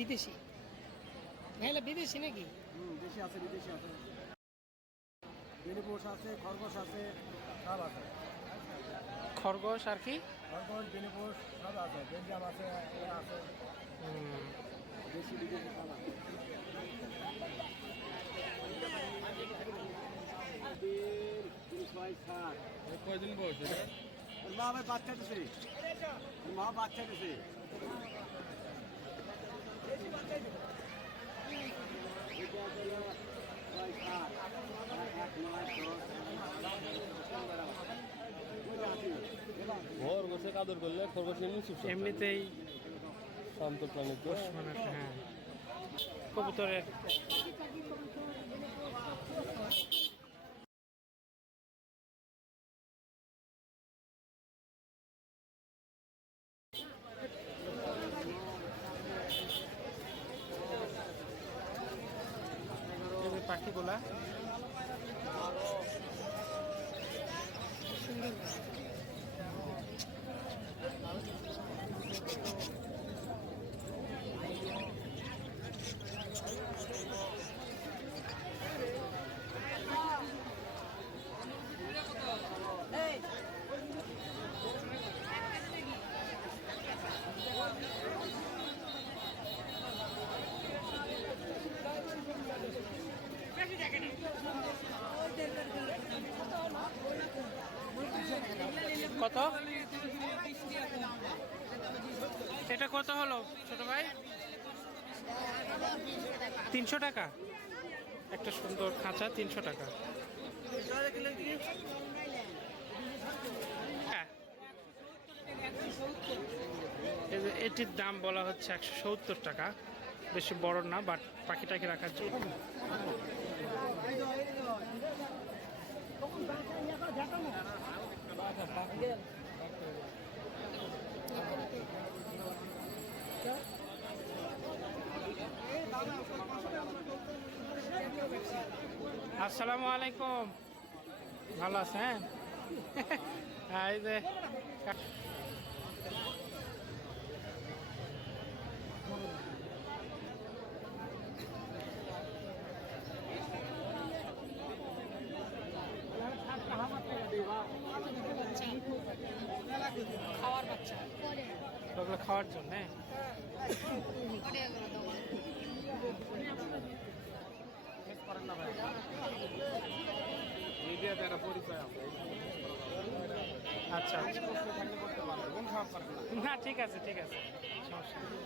বিদেশি বিদেশি নাকি? দেশি আছে, বিদেশি আছে, বেনিপোষ আছে, খরগোশ আছে, সব আছে। খরগোশ আর কি? খরগোশ, বেনিপোষ সব আছে, বেঞ্জাম আছে, এরা আছে, দেশি বিদেশি সব আছে। কয়দিন বয়স? ওর মা আবার বাচ্চা দিছে, ওর মা বাচ্চা দিছে। খরগোশে কাদর করলে খরগোশ এমনিতেই শান্ত প্রাণী তো। হ্যাঁ, কবুতরের পাখিগুলা সুন্দর। কত এটা কত হলো ছোট ভাই? 300 টাকা। একটা সুন্দর খাঁচা 300 টাকা। হ্যাঁ, এটির দাম বলা হচ্ছে 170 টাকা। বেশি বড় না, বাট পাখিটাকে রাখার জন্য। আসসালামু আলাইকুম, ভালো আছেন? এই যে খাওয়ার বাচ্চা, ওগুলো খাওয়ার জন্য। আচ্ছা, না ঠিক আছে, ঠিক আছে, সমস্যা নেই।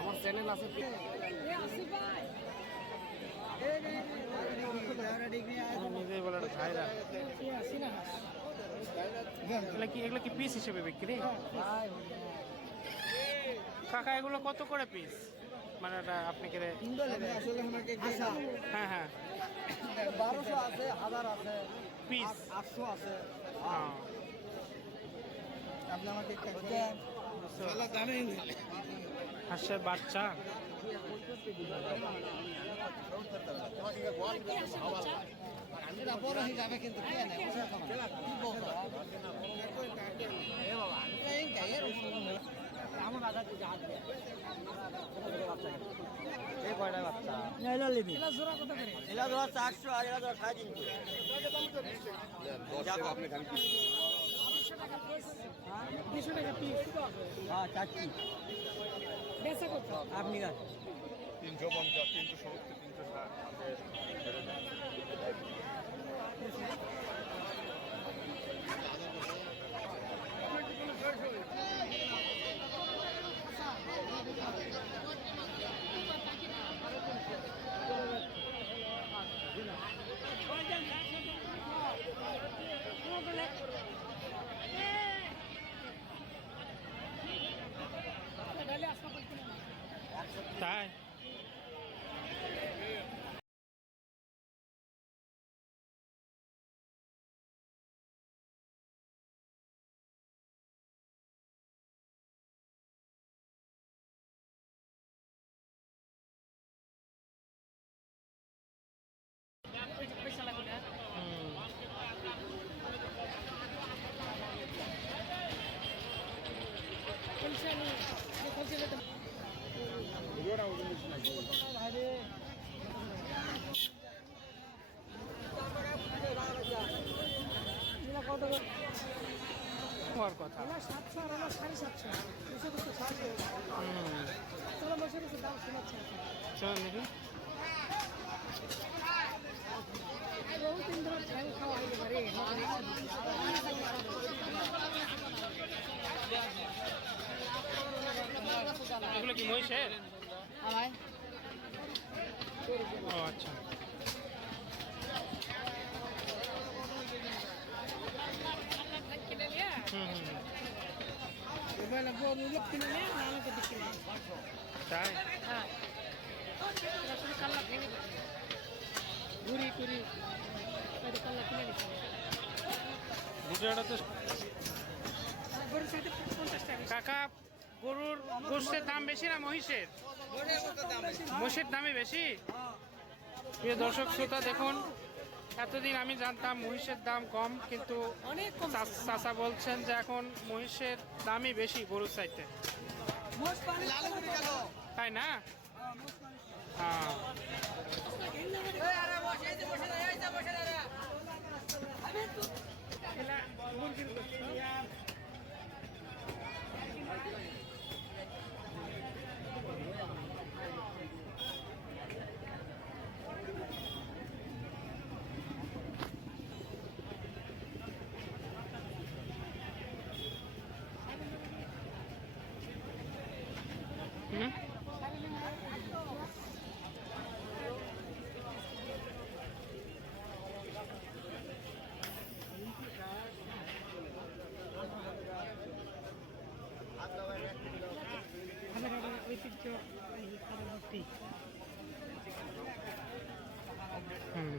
আমার চ্যানেল আছে, নিজেই বলে ভাইরা। এগুলো কি পিস হিসেবে বিক্রি? কাকা এগুলো কত করে পিস? মানে আপনি কে? হ্যাঁ হ্ঁ, 1200 আছে, 1000 আছে, পিস 800 আছে। আপনি আমাকে হাঁসের বাচ্চা। বড় হয়ে যাবে কিন্তু আমার বাচ্চা জোড়া 400 আর 450। আপনি খালি 200 টাকা পিস। হ্যাঁ, চাচ্ছি বেচা কত আপনি? 350, 370, তাই 700 আর হলো 750 দুশো দুশো 60 চলো বসে বসে দাম শোনাচ্ছে চলেন দেখি। বহু দিন ধরে ঠ্যাং খাওয়া হয়ে পারে এগুলো কি মহিষের? ভাই ও আচ্ছা। হুম হুম। মোবাইল লোক কিনে নিয়ে আমি তো বিক্রি করি তাই? হ্যাঁ শুধু কাল্লা ভেঙে দিচ্ছি ঘুরি টুরি কাল্লা কিনে দিচ্ছি ভিডিওটা তো গরুর সাথে 50 টাকা কাকা, গরুর গোস্তের দাম বেশি না মহিষের? মহিষের দামই বেশি। প্রিয় দর্শক শ্রোতা দেখুন, এতদিন আমি জানতাম মহিষের দাম কম, কিন্তু অনেক কম চাচা বলছেন যে এখন মহিষের দামই বেশি গরুর চাইতে, তাই না? হ্যাঁ। হুম। ঐতিহ্য ভর্তি হুম।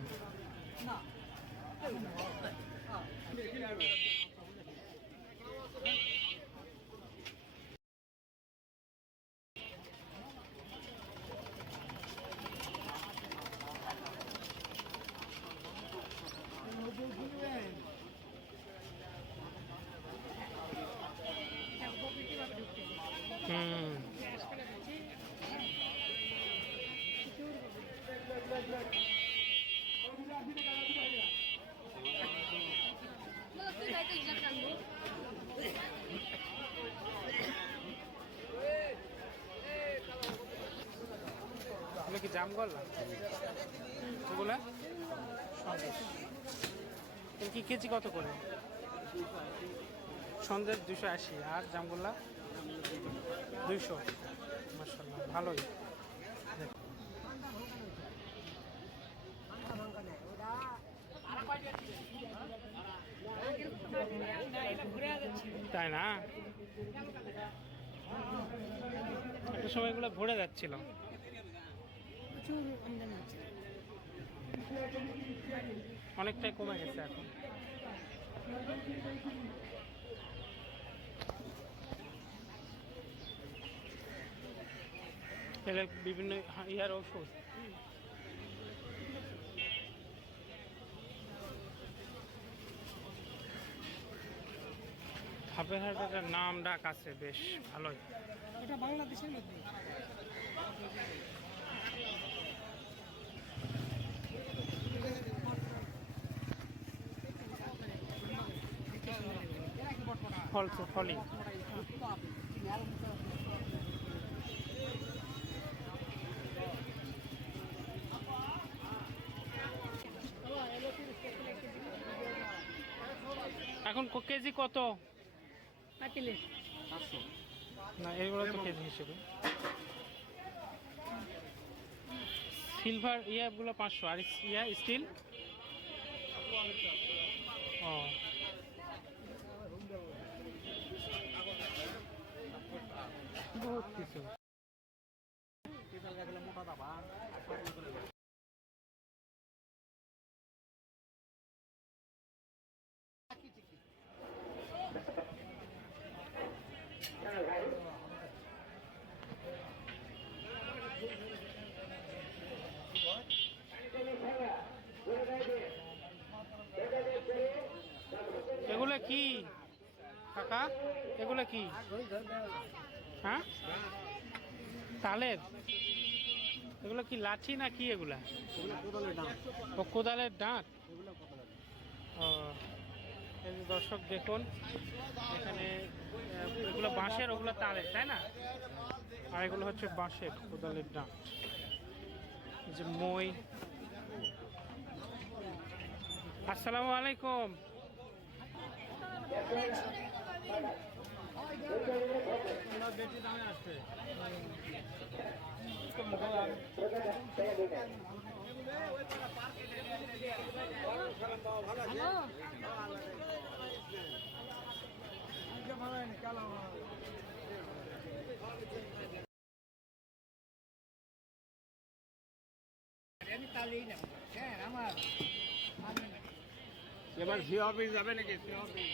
হুম। এগুলো কি জাম করলাম? এগুলা এর কি কেজি কত করে? সন্ধ্যের 280 আর জামগুলা 200। মাশাআল্লাহ, ভালোই। তাই না? একটা সময় এগুলো ভরে যাচ্ছিল। প্রচুর আমদানি হচ্ছে অনেকটাই কমে গেছে এখন। এগুলো বিভিন্ন ইয়ার ওষুধ। ধাপের হাটের নাম ডাক আছে বেশ ভালোই। এটা বাংলাদেশের মধ্যে ফলস ফলি। এখন কেজি কত? পাতিলের না, এগুলো তো কেজি হিসেবে। সিলভার ইয়াগুলো 500 আর ইয়া স্টিল। ও বহুত কিছু। এগুলো কি কাকা? এগুলো কি? হ্যাঁ, তালের? এগুলো কি লাঠি না কি এগুলা? ও কোদালের ডাঁট। ও এই যে দর্শক দেখুন এখানে এগুলো বাঁশের, ওগুলো তারের, তাই না? আর এগুলো হচ্ছে বাঁশের কোদালের ডাঁট। এই যে মই। আসসালামু আলাইকুম। এবার সি অফিস যাবে নাকি? সি অফিস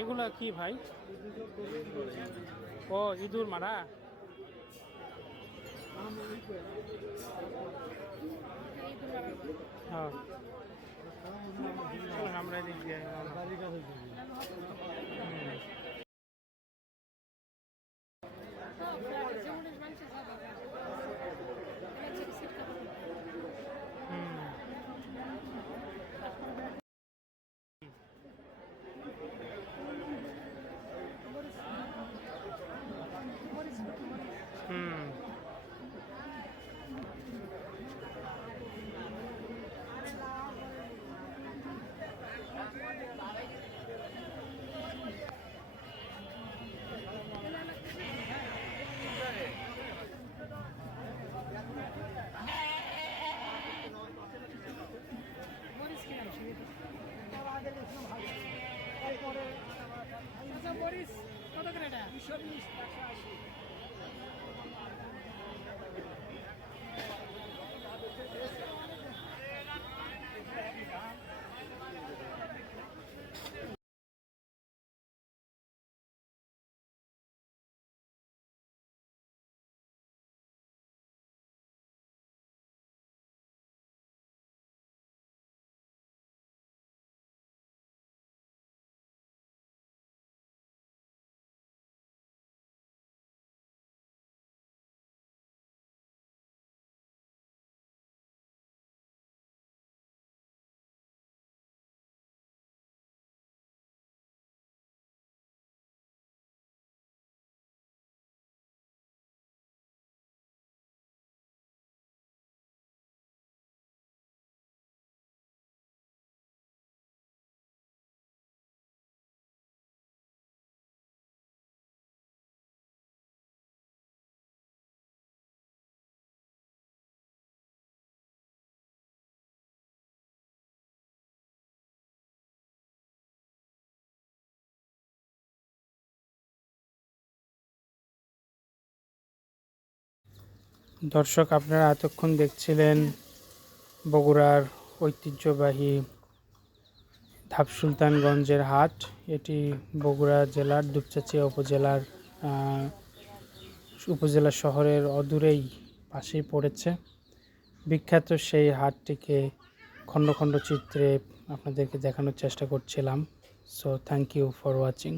এগুলা কি ভাই? ও ইঁদুর মারা। হ্যাঁ চলুন আমরা এদিক দিয়ে মরিচ কত করে এটা? 220 দর্শক আপনারা এতক্ষণ দেখছিলেন বগুড়ার ঐতিহ্যবাহী ধাপ সুলতানগঞ্জের হাট। এটি বগুড়া জেলার দুপচাঁচিয়া উপজেলা শহরের অদূরেই পাশেই পড়েছে। বিখ্যাত সেই হাটটিকে খণ্ড খণ্ড চিত্রে আপনাদেরকে দেখানোর চেষ্টা করছিলাম। So thank you for watching.